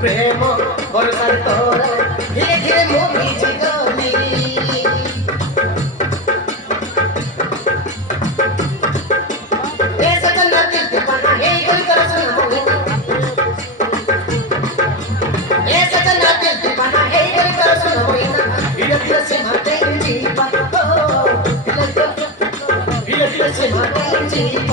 प्रेम बरसात तोरा धीरे धीरे मोही जीवनी ए सजन दिल दीवाना हे कोई कर सुन मोही ए सजन दिल दीवाना हे कोई कर सुन मोही धीरे धीरे से माटे जीवा धीरे धीरे से माटे जीवा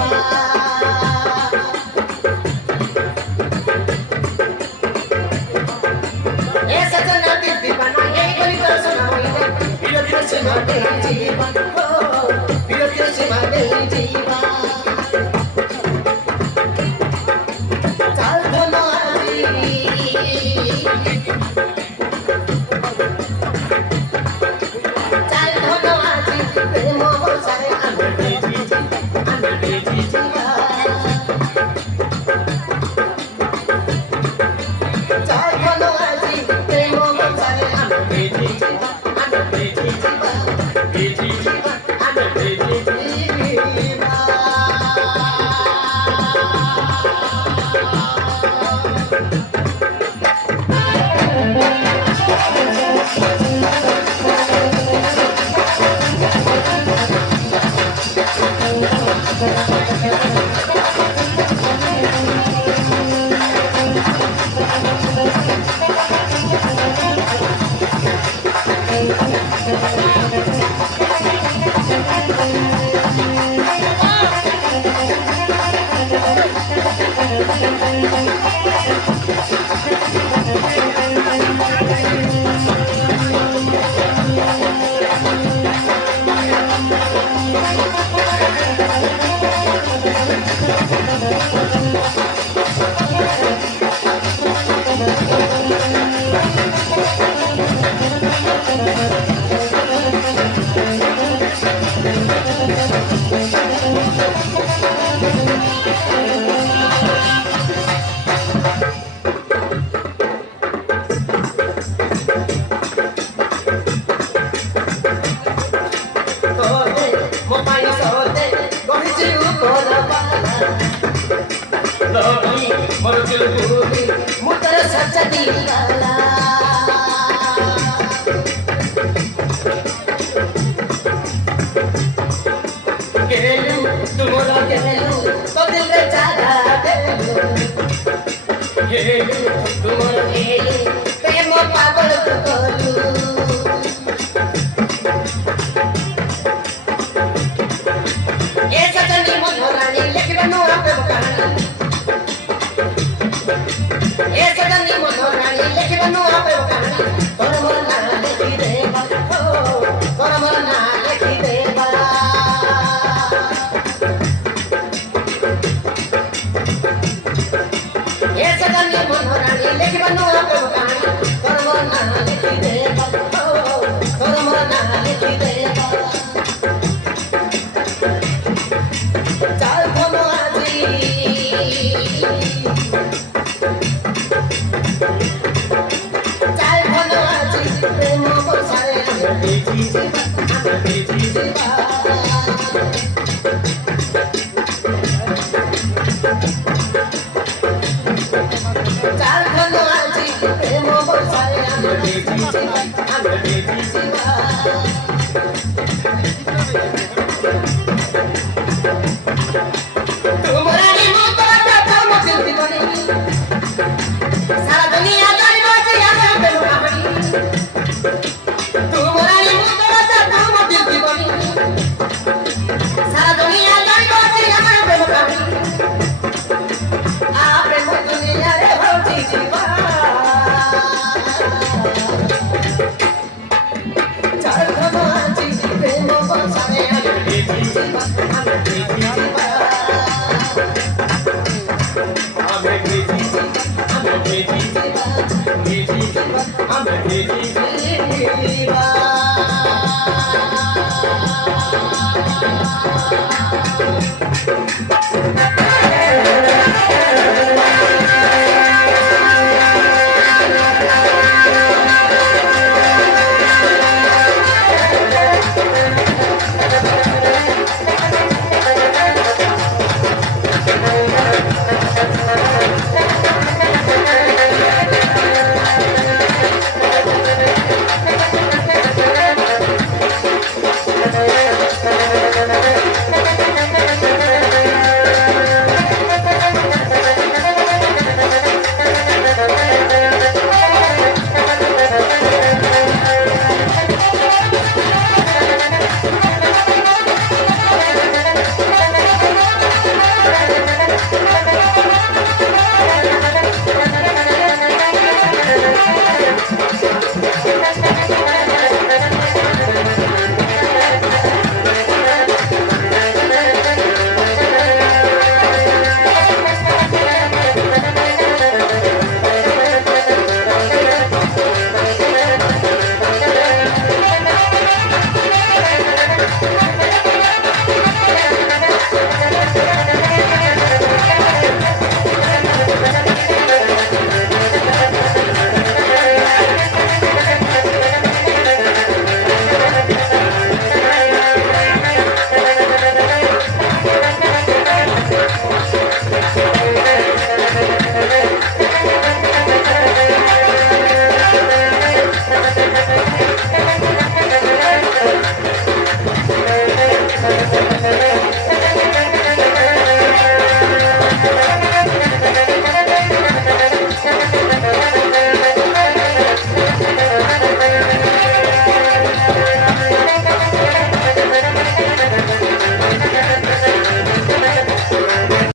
मरुचिल भूमि मुतर सचती वाला गेलू तुमरा गेलू तो दिल रे चारा गेलू गेलू तुमरा गेलू प्रेम पागल कलू ए सजनी मनोरानी लिखबनो प्रेम कहानी ए सजनी मनोरानी लिखबनो प्रेम कहानी तोर ना लिखी देबा हो तोर ना लिखी देबा ए सजनी मनोरानी लिखबनो प्रेम कहानी तोर ना लिखी देबा हो तोर ना लिखी देबा चाल भलो आजी चाल भलो आजी प्रेम बसाए बेजी जीवा चाल भलो आजी प्रेम बसाए बेजी जीवा